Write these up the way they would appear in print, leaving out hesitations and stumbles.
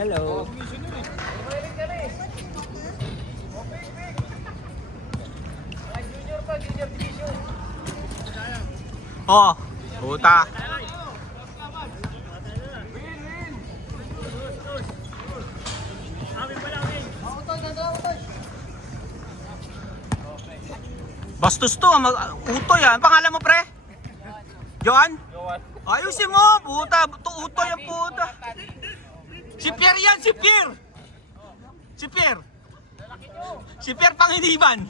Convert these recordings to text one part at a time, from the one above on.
Hello. Oh, puta. Bastos to, utoy yan. Pangalan mo, pre? Johan? Ayusin mo, puta. Utoy ang puta. Si Pierre yan, si Pierre. Si Pierre. Si Pierre Panginiban.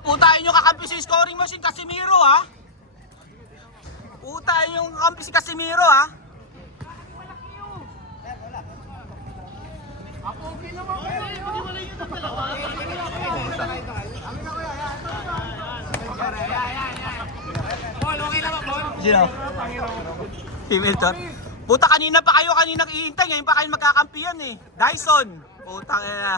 Putahin yung kakampi si scoring machine Casimiro, ha? Putahin yung kakampi si Casimiro, ha? Sino? Si Milton. Puta, kanina pa kayo iintay, ngayon pa kayo magkakampiyan eh. Dyson. Puta kaya.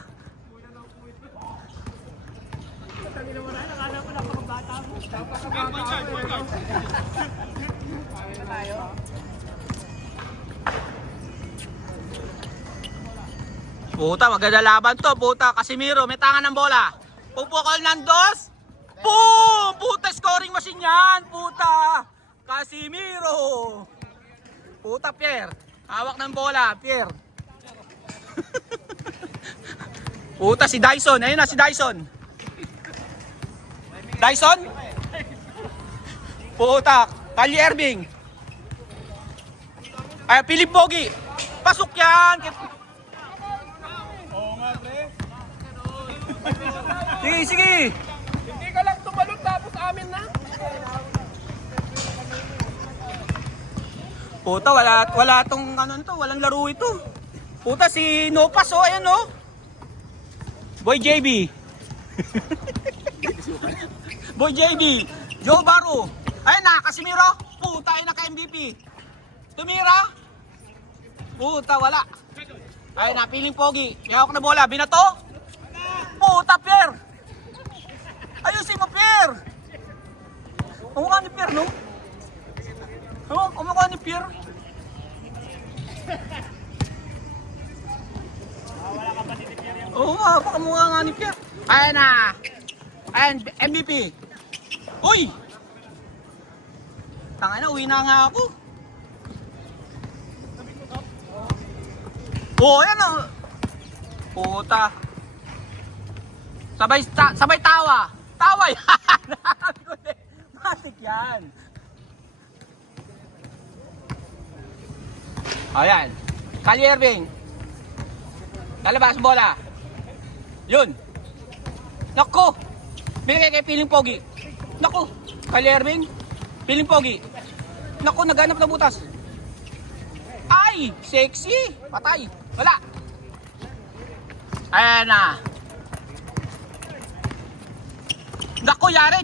Puta, maganda laban to. Puta, Casimiro, may tangan ng bola. Pupukol ng dos. Boom! Puta, scoring machine yan. Puta, Casimiro. Puta, Pierre. Hawak ng bola, Pierre. Puta, si Dyson. Ayun na, si Dyson. Dyson? Puta, Kali Irving. Ay, Philip Bogi. Pasok yan. Oo nga, pre. Sige, sige. Hindi ka lang tumalog tapos amin na. Puta, wala tong ano nito, walang laro ito. Puta, si Nopas, oh, ayan, oh. Boy JB. Boy JB. Joe Barro. Ayun na, Casimiro. Puta, ayun na ka MVP. Tumira. Puta, wala. Ayun na, piling pogi. Hawak na bola, binato. Puta, Pierre. Ayusin mo, Pierre. Kumukha ni Pierre, no? Kumukha ni Pierre. Oo nga, baka mukha nga ni Pierre. Ayun na. Ayun, MVP. Uy! Tangina, uwi na nga ako. Oo, yan o. Puta. Sabay tawa. Tawa yan. Matik yan. Ayan. Kali Irving. Lalabas bola. Yun. Naku. Binigay kay Piling Pogi. Naku. Kali Irving. Piling Pogi. Naku, naghanap ng butas. Ay! Sexy. Patay. Wala. Ayan na. Naku, yari.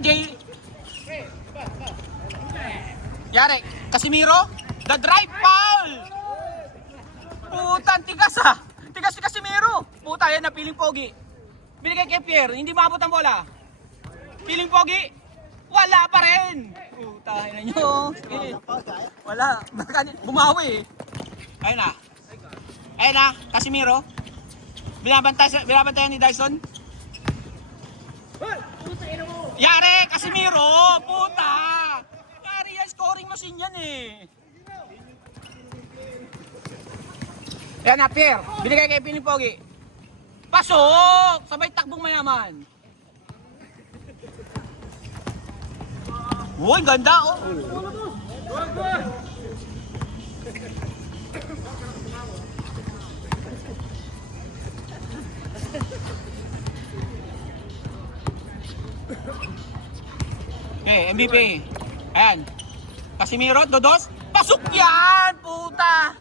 Yari. Casimiro. The drive foul. Puta, tigas ah. Tigas si Casimiro. Puta, yan na Piling Pogi. Binigay kay Pierre. Hindi maabot ang bola. Piling Pogi. Wala pa rin. Puta, na nyo. Wala. Bumawi eh. Ayun na. Ayun na. Casimiro. Binabantayan ni Dyson. Yari, Casimiro. Puta. Yari yan. Scoring machine yan eh. Yan na, Pierre. Binigay kay Piling Pogi. Pasok! Sabay takbong mayaman. Uy, ganda oh. Okay, MVP. Ayan. Casimiro, Dodos. Pasok yan, puta.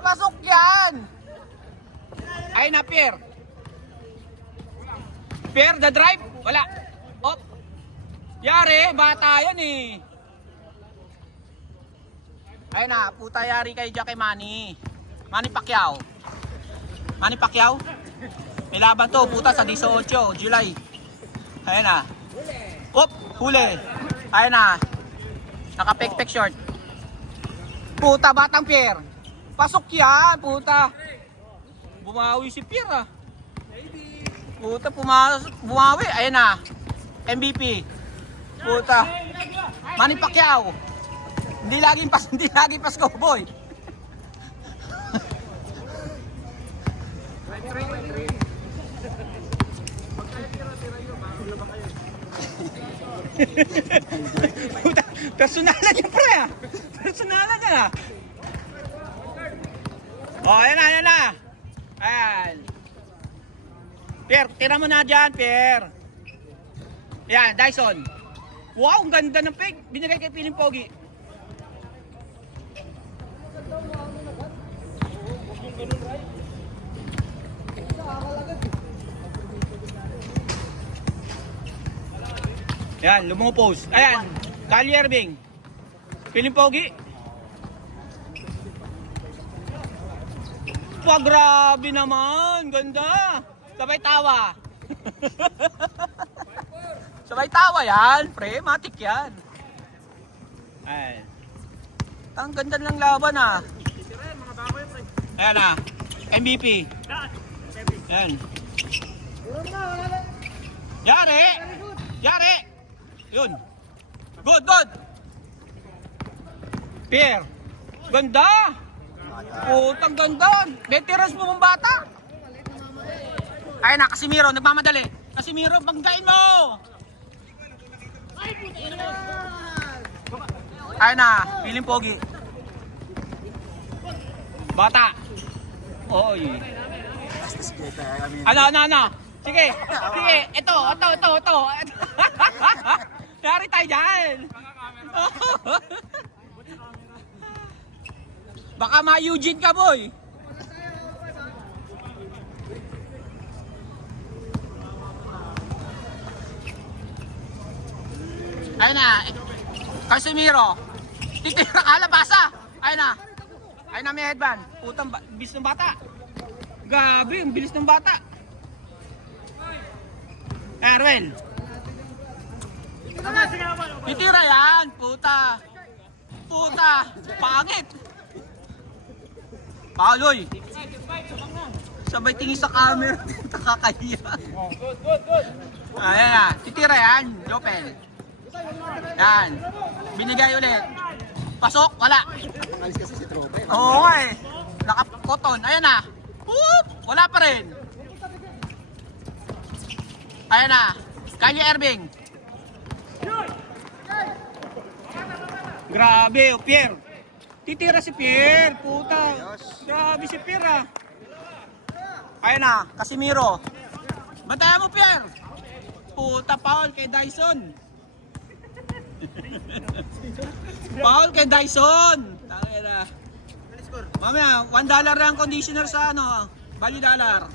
Pasok yan. Ay na, Pierre. Pierre, the drive. Wala. Op. Yari, bata yan eh. Ay na, puta yari kay Jackie Manny. Manny Pacquiao. Manny Pacquiao. May laban to, puta, sa 18, July. Ayan na. Op, huli. Ayan na. Naka-pek-pek short. Puta, Batang Pierre. Pasok yan, puta. Bumawi si Pierre ah. Puta, bumawi. Ayan na. MVP. Puta. Manny Pacquiao. Hindi laging pas cowboy. Puta, personalan niya pre ah. Personalan niya ah. Oh, ayan na, ayan na. Ayan. Pierre, tira mo na dyan, Pierre. Ayan, Dyson. Wow, ang ganda ng pig. Binigay kay Piling Pogi. Ayan, lumupos. Ayan, Kali Irving. Piling Pogi. Pa, grabe naman. Ganda. Sabay tawa. Sabay tawa yan. Pre, matik yan. Ayan. Ang ganda ng laban ah. Ayan ah. MVP. Ayan. Yari. Yari. Yun. Good, good. Pierre. Ganda. Putang ganda. Veterans mo mong bata. Ayun na, Casimiro, nagmamadali. Casimiro, banggain mo. Ayun na, Piling Pogi. Bata. Oy. Ano. Sige, sige. Ito. Nari tayo dyan. Baka ma-Eugene ka, boy. Ayun na. Casimiro. Titira ka, labasa. Ayun na. Ayun na, may headband. Putang bilis ng bata. Gabi, ang bilis ng bata. Erwin. Titira yan, puta. Puta, pangit. Pauloy. Sabay tingin sa camera, nakakahiya. Ayan na, titira yan, Jopel. Yan, binigay ulit. Pasok, wala. Alis kasi si Trope. Oo nga eh, nakakoton. Ayan na, whoop, wala pa rin. Ayan na, Kali Irving. Grabe, oh, Pierre. Titira si Pierre, puta. Grabe si Pierre ah. Ayun na, Casimiro. Bantayan mo, Pierre. Puta, foul kay Dyson. Foul kay Dyson. Tangin na. Mamaya, $1 na ang conditioner sa ano, value dollar.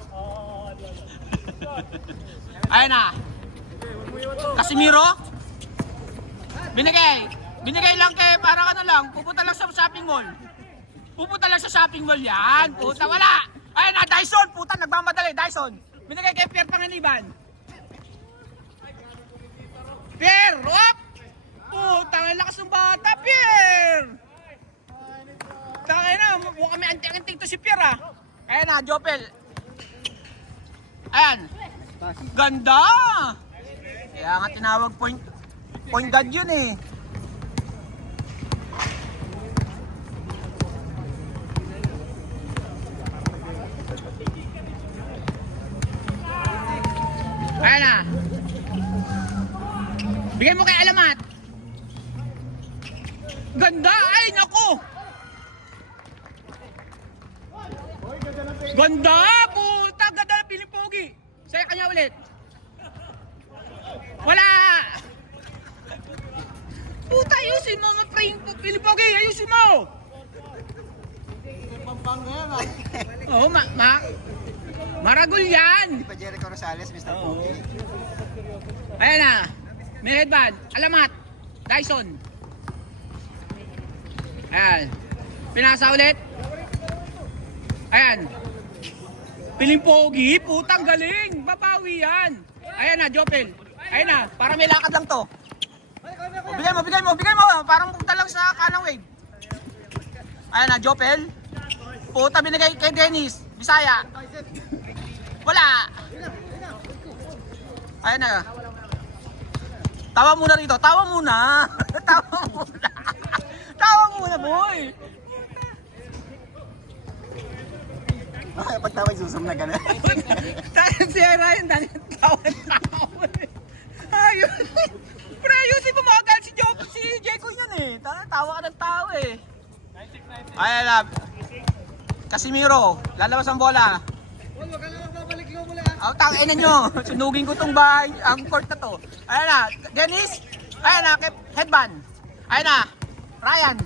Ayun na. Casimiro. Binigay lang kay para ka na lang. Pupunta lang sa shopping mall. Pupunta lang sa shopping mall yan. Puta, wala. Ayun na, Dyson. Puta, nagmamadali. Dyson. Binigay kay Pierre Panganiban. Pierre, op! Puta, ang lakas ng bata, Pierre. Tangin na, mukha kami anting-anting to si Pierre ah. Ayun na, Jopel. Ayan. Ganda. Kaya nga tinawag point guard yun eh. Ayan na. Bigay mo kay Alamat. Ganda! Ay, naku! Ganda! Puta! Ganda ng Piling Pogi. Sa'yo kanya ulit. Wala! Puta, ayusin mo. Piling Pogi, ayusin mo! Oo, maragol yan! Hindi pa Jericho Rosales, Mr. Oo. Pogi. Ayan na. May headband. Alamat. Dyson. Ayan. Pinasa ulit. Ayan. Piling pogi, putang galing. Babawi yan. Ayan na, Jopel. Ayan na, para may lakad lang to. O, bigay mo. Parang punta lang sa kanang wave. Ayan na, Jopel. Puta, binigay kay Dennis. Bisaya. Wala. Ayan na. Tawa muna rito. Tawa muna. Tawa muna, boy. Pagtawag susum na gano'n. Tayo si Ryan, dahil tawa. Ayun. Pero ayusin mo mga gal si Jeko yun eh. Tawa ka ng tawa eh. Ayan na. Casimiro, lalabas ang bola. Huwag ka na magbabalik mo mula. Tangin na nyo. Sunugin ko tong bahay, ang court na to. Ayan na. Dennis. Ayan na. Headband. Ayan na. Ryan.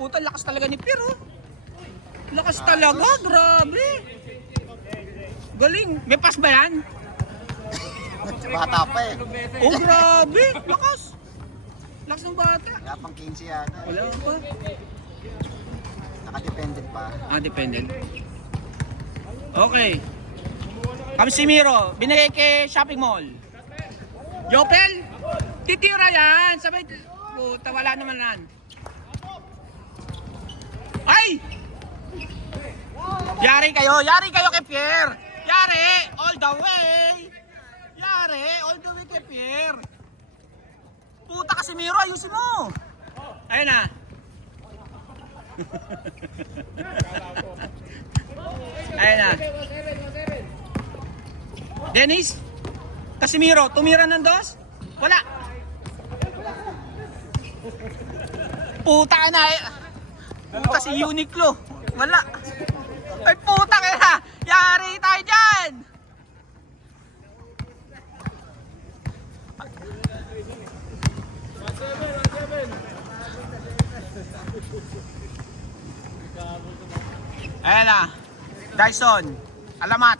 Puta, lakas talaga ni Piero. Lakas talaga. Grabe. Galing. May pass ba yan? Bata pa eh. Oh, grabe. Lakas. Lakas ng bata. Kaya pang 15 yata. Wala pa. Nakadependent pa. Dependent. Okay. Casimiro, binigay kay shopping mall. Jopel, titira yan. Sabay, puta, wala naman yan. Ay! Yari kayo kay Pierre. Yari, all the way. Yari, all the way kay Pierre. Puta, Casimiro, ayusin mo. Ayun na. Ayun na. Dennis, Casimiro, tumira ng dos? Wala. Puta na eh. Puta si Uniqlo. Wala. Ay puta kaya. Yari tayo dyan. Ayan na. Dyson. Alamat.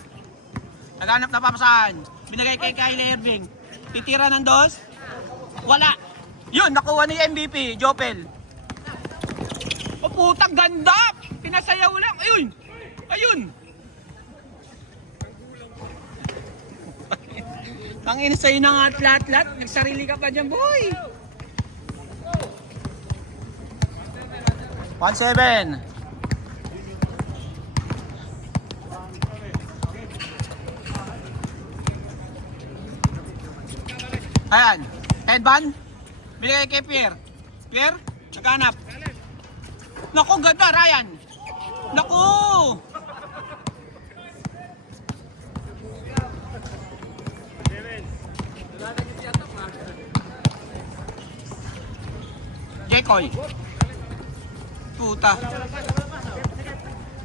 Naghanap na papasahan. Binigay kay Kylie Irving. Titira ng dos? Wala. Yun, nakuha ni MVP, Jopel. O putang ganda! Pinasayaw lang. Ayun! Ayun! Ang ina sa'yo na nga atlat-lat. Nagsarili ka pa dyan, boy! 1-7. Ayan. Headband. Binigay kay Pierre. Pierre, naghanap. Naku, ganda, Ryan. Naku! Jekoy. Puta.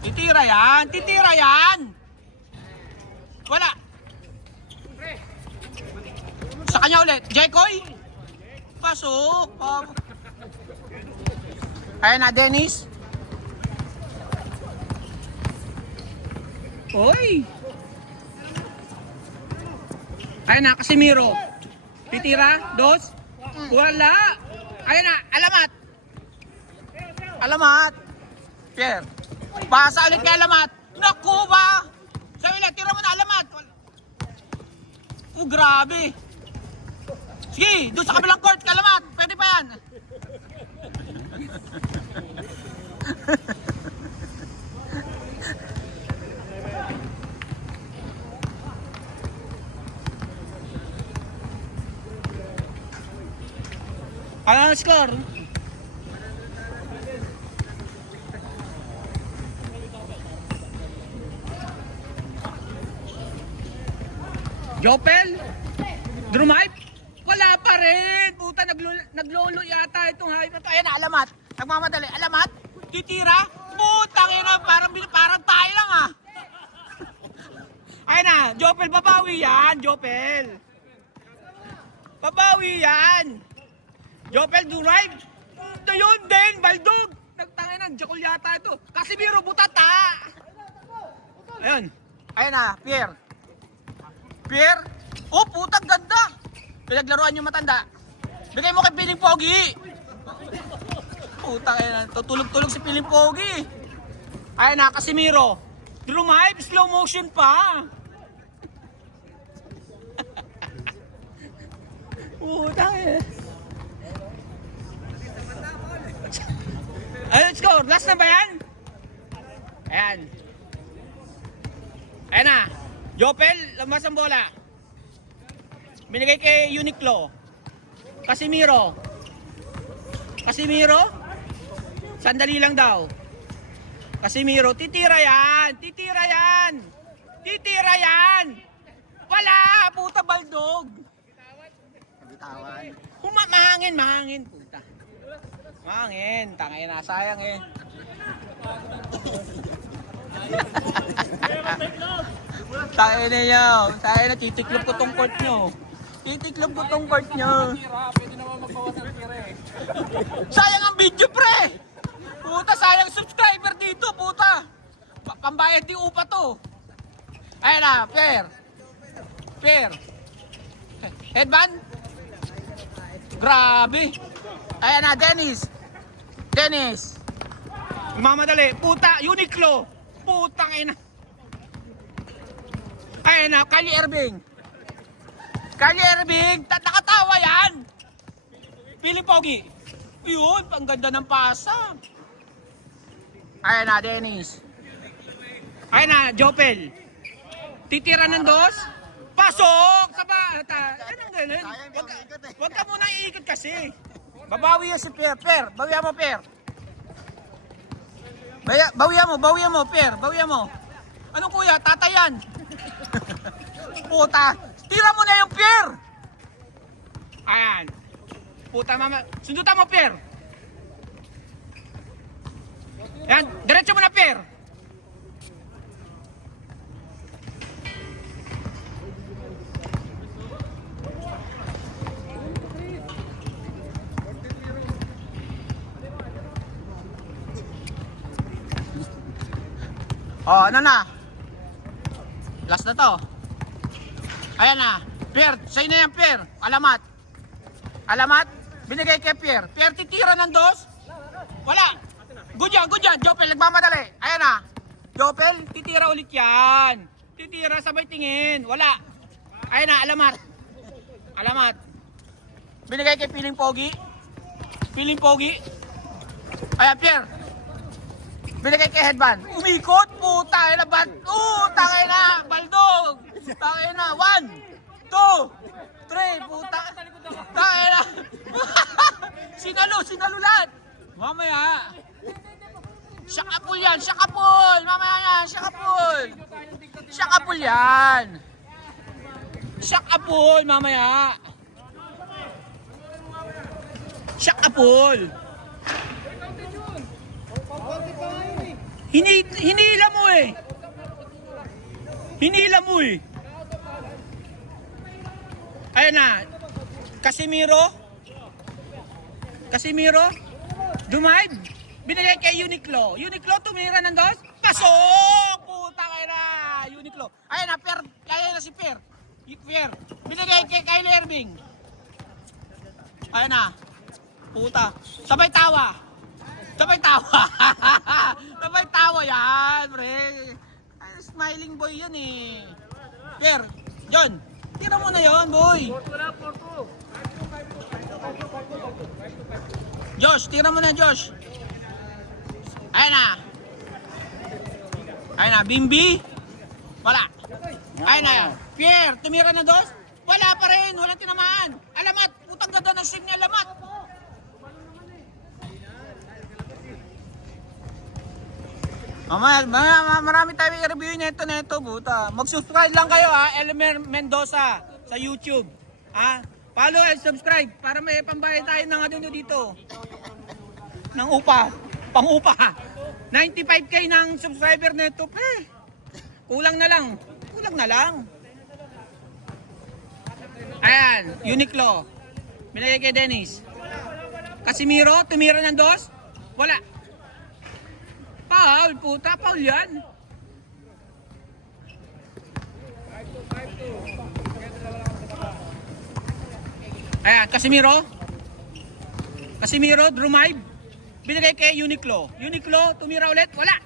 Titira yan. Titira yan. Wala. Sa kanya ulit. Jekoy. Pasok. Ayan na, Dennis. Oy. Ayan na, Casimiro. Titira. Dos. Wala. Ayan na, alamat. Alamat. Pierre. Pasa ulit kay alamat. Naku ba? Sabi na, tira mo na alamat. Oh, grabe. Sige, doon sa kabilang court, kalamat. Pwede pa yan. Ano ang score? Jopel? Drumite? Wala pa rin! Puta, naglolo yata itong hype na to. Ayan na, alamat. Nagmamadali. Alamat? Titira? Putang ina, parang tayo lang ah. Ayan na, Jopel, babawi yan. Jopel. Babawi yan. Jopel, drive. Puta yun din, Baldog. Nagtangin na, Jakul yata ito. Casimiro, butata. Ayun. Ayan na, Pierre. Pierre? Oh, putang ganda! Pinaglaruan yung matanda. Bigay mo kay Piling Pogi! Putang ina, tutulog-tulog si Piling Pogi. Ayan na, Casimiro. Drumive, slow motion pa. Puta eh. Ayun, score. Last na ba yan? Ayan. Ayan na. Jopel, lamas ang bola. Binigay kay Uniqlo. Casimiro. Casimiro? Sandali lang daw. Casimiro, titira yan! Titira yan! Titira yan! Wala! Puta, baldog! Bitawan. Mahangin, mahangin, puta. Mahangin, tangay na, sayang eh. Tangay na nyo, tangay na, titiklop ko tong court nyo. Titiklop ko tong court nyo. Pwede naman magbawas ng tira eh. Sayang ang video, pre! Puta, sayang subscriber dito, puta! Pambayad di upa to. Ayan na, fair. Fair. Headband? Grabe. Ayan na, Dennis. Dennis. Mamadali. Puta, Uniqlo. Putang ina. Ayan na, Kylie Irving. Kylie Irving, nakatawa yan. Piling pogi. Yun, ang ganda ng pasa. Ayan na, Dennis. Ayan na, Jopel. Titira ng dos. Pasok! Saba! Anong ganun? Huwag ka muna iikot kasi. Babawi yan si Per. Per, bawian mo, Per. Bawian mo, Per. Bawian mo. Ano kuya? Tatayan. Puta. Tira mo na yung Per. Ayan. Puta mama. Sundutan mo, Per. Ayan. Diretso mo na, Per. Oh, ano na? Last na to. Ayan na. Per, sa'yo na yan, Per. Alamat. Alamat. Binigay kay Per. Per, titira ng dos. Wala. Good yan. Jopel, nagmamadali. Ayan na. Jopel, titira ulit yan. Titira, sabay tingin. Wala. Ayan na, alamat. Alamat. Binigay kay Piling Pogi. Piling Pogi. Ayan, Per. Binigay kay Headband. Umikot, puta, ina ba? Tangay na, baldog. Tangay na, 1, 2, 3, puta. Tangay na. Sinalulat. Mamaya. Syakapul yan, syakapul. Mamaya yan, syakapul. Syakapul yan. Syakapul, mamaya. Syakapul. Hinila mo eh. Hinila mo eh. Ayan na. Casimiro. Dumaib. Binigay kay Uniqlo. Uniqlo tumira ng dos. Pasok! Puta kayo na. Uniqlo. Ayan na. Per. Ayan na si Per. Per. Binigay kay Kylie Irving. Ayan na. Puta. Sabay tawa. Sabay tawa yan, pre. Ay, smiling boy yan eh. Per, John, tira mo na yon, boy. Josh, tira mo na, Josh. Ayan na, Bimbi. Wala. Ayan na, Pierre, tumira na dos. Wala pa rin, walang tinamaan. Alamat, putang ganda ng sing ni Alamat. Marami tayong i-review nito, buta. Mag-subscribe lang kayo ha, Elmer Mendoza sa YouTube. Ha? Follow and subscribe para may pambayad tayo ng ano dito. Ng upa. Pang-upa. 95k ng subscriber nito, pre. Kulang na lang. Ayan, Uniqlo. Binigay kay Dennis. Casimiro, tumira ng dos. Wala. Paul, puta, Paul yan. Ayan, Casimiro, Drumive. Binigay kay Uniqlo. Uniqlo, tumira ulit, wala.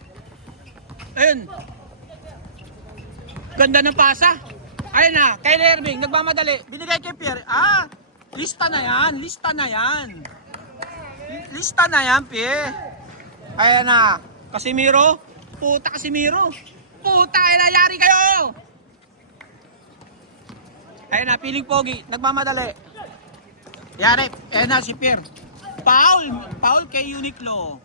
Ayun. Ganda ng pasa. Ayun na, kay Irving, nagmamadali. Binigay kay Pierre. Lista na yan, lista na yan. Lista na yan, Pierre. Ayan na, Casimiro. Puta, Casimiro. Puta, ay nangyari kayo. Ayan na, piling pogi, nagmamadali. Yari, ayan na si Pierre. Foul kay Uniqlo.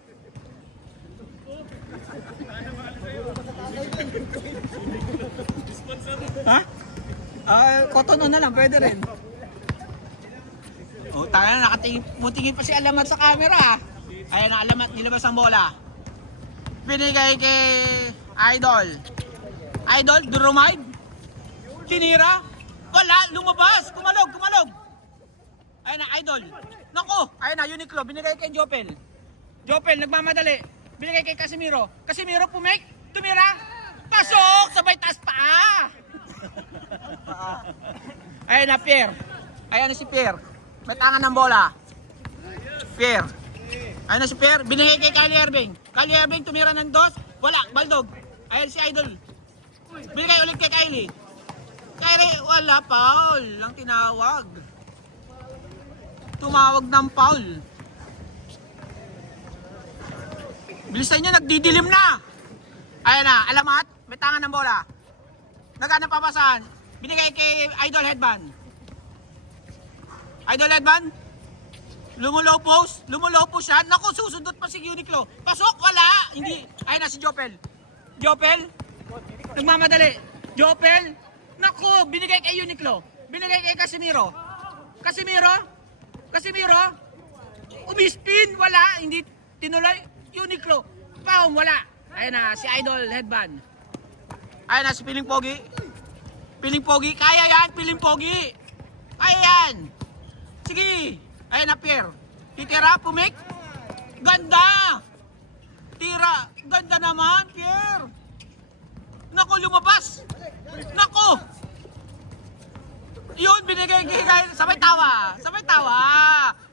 Ha? Cotton on na lang, pwede rin. Oh, tayo na, mutingin pa si Alamat sa camera. Ayan na, Alamat, nilabas ang bola. Binigay kay Idol. Idol, Durumide. Tinira. Wala, lumabas. Kumalog. Ayan na, Idol. Naku, ayan na, Uniqlo. Binigay kay Jopel. Jopel, nagmamadali. Binigay kay Casimiro. Casimiro, tumira. Pasok! Sabay taas pa! Ayan na, Pierre. Ayan na si Pierre. May tangan ng bola. Pierre. Ayan na si Pierre. Binigay kay Kylie Irving. Kylie Irving, tumira ng dos. Wala, baldog. Ayan si Idol. Binigay ulit kay Kylie. Kylie, wala, foul. Lang tinawag. Tumawag ng foul. Bilisan nyo, nagdidilim na. Ayan na, Alamat. May tangan ng bola. Nagana papasan. Binigay kay Idol Headband. Idol Headband. Lumulow post siya. Naku, susundot pa si Uniqlo. Pasok, wala. Hindi. Ayun na si Jopel. Jopel. Nagmamadali. Jopel. Naku, binigay kay Uniqlo. Binigay kay Casimiro. Casimiro. Umispin, wala. Hindi tinuloy. Uniqlo. Paum, wala. Ayun na, si Idol Headband. Ayun na, si Piling Pogi. Piling Pogi, kaya yan, Piling Pogi. Kaya yan. Sige. Ayun na, Pierre. Titira, pumik. Ganda. Tira. Ganda naman, Pierre. Naku, lumabas. Naku. Yun, binigay kay sabay tawa.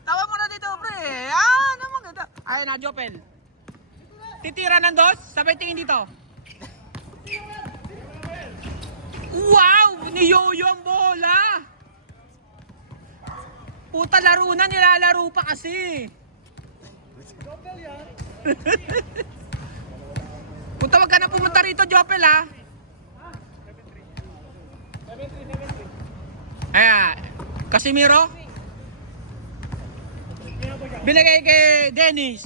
Tawa mo na dito, pre. Naman ganda. Ayun na, Jopel. Titira ng dos, sabay tingin dito. Wow! Niyoyo ang bola! Puta, laro na, nilalaro pa kasi. Puta, wag ka na pumunta rito, Jopel, ha? Ayan, Casimiro. Binigay kay Dennis.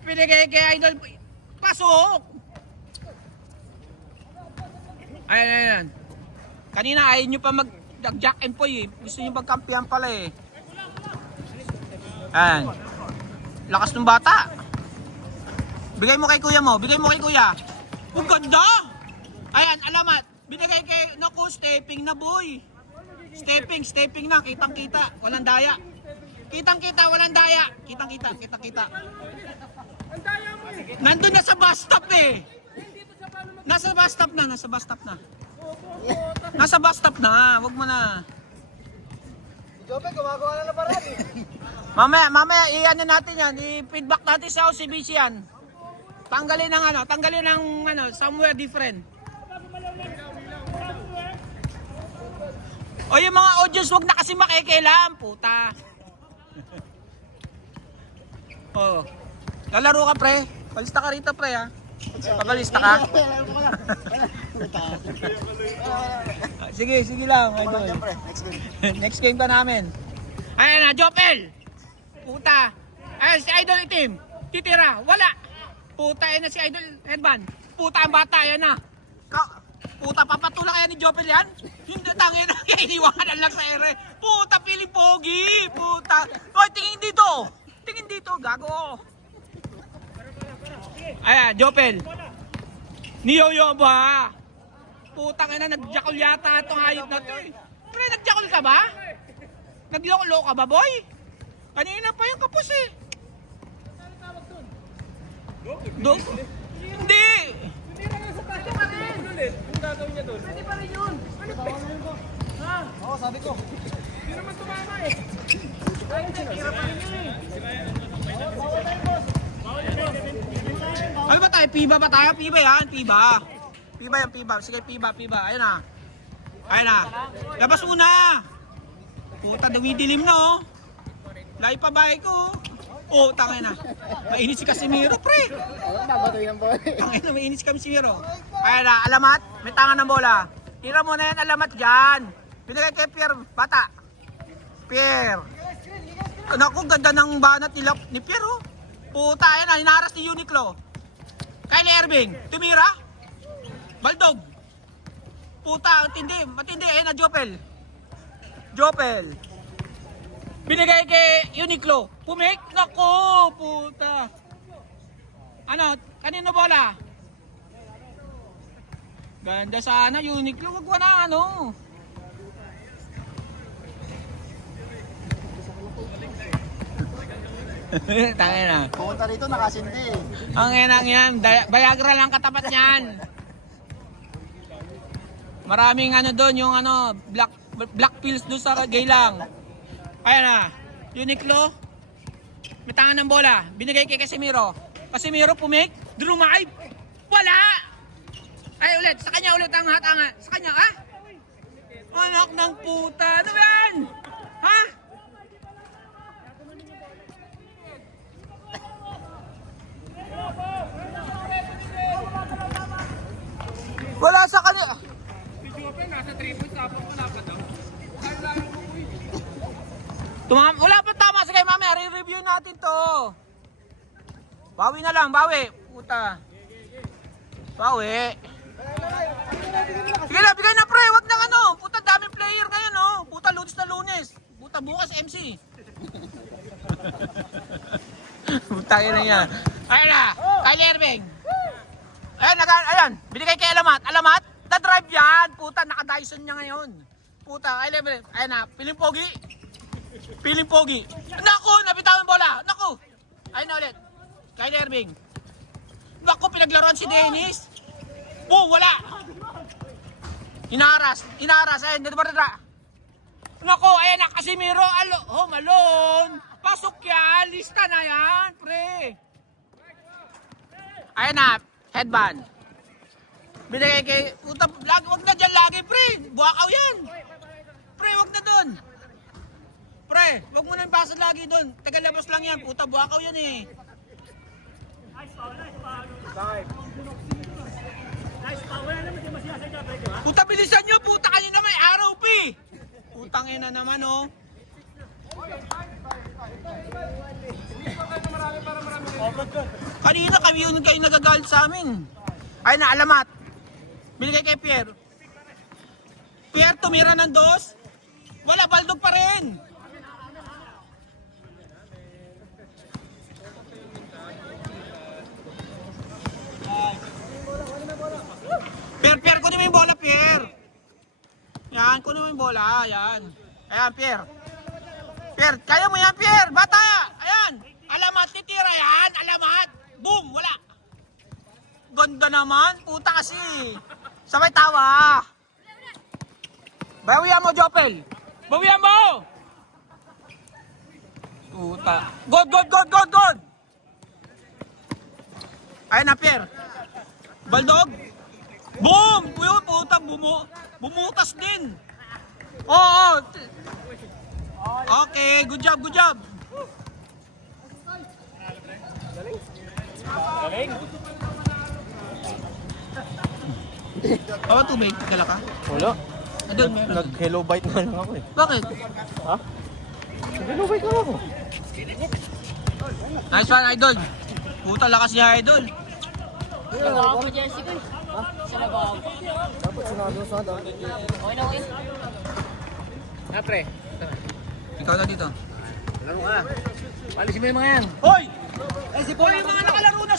Binigay kay Idol. Pasok! Ayan. Kanina ayaw nyo pa mag-jack and poy eh. Gusto nyo magkampihan pala eh. Ayan. Lakas ng bata. Bigay mo kay kuya mo. Ang ganda! Ayan, Alamat. Binigay kay, naku, stepping na boy. Stepping na. Kitang-kita. Walang daya. Kitang-kita. Nandun na sa bus stop eh. Nasa bus stop na. Wag mo na. Jope, gumagawa na ng paraan eh. Mamaya i-ano natin yan. I-feedback natin sa OCBC yan. Tanggalin ng somewhere different. O yung mga audience, wag na kasi makikialam, puta. Oh. Lalaro ka, pre. Palista ka rito, pre, ha. Papalista ka? Sige lang. Next game ka namin. Ayan na, Jopel. Puta. Ayan si Idol Itim. Titira. Wala. Puta, ayan na si Idol Headband. Puta, ang bata. Ayan na. Puta, papatulak kaya ni Jopel yan? Hindi, tangin na. Iniwanan lang sa ere. Puta, Piling Pogi. Puta. Hoy, tingin dito. Gago. Ayan, Jopel. Niyoyo ba? Putang ina, nagjakol yata itong hayop na to eh. Pre, nagjakol ka ba? Nagloko ka ba, boy? Kanina pa yung kapos eh. Hindi! Pwede pa rin yun. Oo, sabi ko. Hindi naman tumama eh. Ay, tira pa rin yun eh. Ano ba tayo? Piba ba tayo? Piba yan, piba. Piba yan, piba. Sige, piba. Ayun na. Labas una. Puta, dumidilim na oh. Lahi pa bahay ko. Oh, tangay na. Mainit si Casimiro, pre. Babatoy ng bola. Tangay na, mainit si Casimiro. Ayun na, alamat. May tangan ng bola. Tira mo na yan, alamat dyan. Pinagay kay Pierre, bata. Pierre. Naku, ganda ng banat ni Pierre, oh. Puta, ayun na, hinaharas ni Uniqlo. Kylie Irving, tumira. Baldog. Puta, matindi. Ayun na, Jopel. Binigay kay Uniqlo. Pumik. Naku, puta. Ano, kanino bola? Ganda sana, Uniqlo. Wag mo na, ano. Tangin na. Pumunta rito, nakasindi. Ang yan. Viagra lang katapat niyan. Maraming ano doon, yung ano, black pills doon sa gaylang. Ayan na. Uniqlo. May tangan ng bola. Binigay kay Casimiro. Casimiro pumik. Drumay. Wala! Ay ulit. Sa kanya ulit ang hatangan. Sa kanya, ha? Anak ng puta. Ano yan? Ha? Wala sa kanila. Wala pa tama. Sige, mamaya, re-review natin to. Bawi na lang, bawi. Puta. Bawi. Bigay na pre, wag nang ano. Puta, daming player ngayon, oh. Puta, lunes na lunes. Puta, bukas MC. Puta, yun na yan. Ayun na, Kylie Irving. Ayan, binigay kay Alamat. Alamat, na-drive yan. Puta, naka-Dyson niya ngayon. Puta, Kylie Irving. Ayan na, piling pogi. Naku, nabitawan bola. Naku. Ayun na ulit. Kylie Irving. Naku, pinaglaruan si Dennis. Boom, wala. Inaras. Ayun, dito. Naku, ayan na, Casimiro. Home alone. Pasok yan. Lista na yan, pre. Ayun na, headband. Binigay kay... Puta, wag na dyan lagi, pre. Buwakaw yan. Pre, wag na dun. Pre, wag mo nang basa lagi dun. Tagalabas lang yan. Puta, buwakaw yan eh. Puta, bilisan nyo. Puta, kanina may araw, pi. Putang ina naman, oh. Kanina kami yun kayo nagagalit sa amin. Ay na, Alamat. Binigay kay Pierre. Pierre, tumira ng dos. Wala, Baldog pa rin. Pierre, kunin mo yung bola, Pierre. Yan, kunin mo yung bola, yan. Ayan, Pierre. Pierre, kaya mo yan, Pierre. Bata, ayan. Alamat, titira yan. Alamat. Boom, wala. Ganda naman. Puta kasi. Sabay tawa. Bawian mo, Jopel. Bawian mo. Puta. God. Ayan na, Pierre. Baldog. Boom! Puta, bumutas din. Oo. Okay, good job. Galing. Awa tubig, dala ka? Wala. Adun, meron. Nag-hello bite na lang ako eh. Bakit? Ha? Nag-hello bite na ako. Nice one, Idol. Puta, lakas niya, Idol. Nagawa mo Jessica eh. Ha? Sinagawa mo. Dapat sinado sa dapat. Okay na, okay. Pre. Ikaw na dito. Ano ka? Palisin mo yung mga yan. Hoy! Eh, si Hoy, yung mga nakalaro na si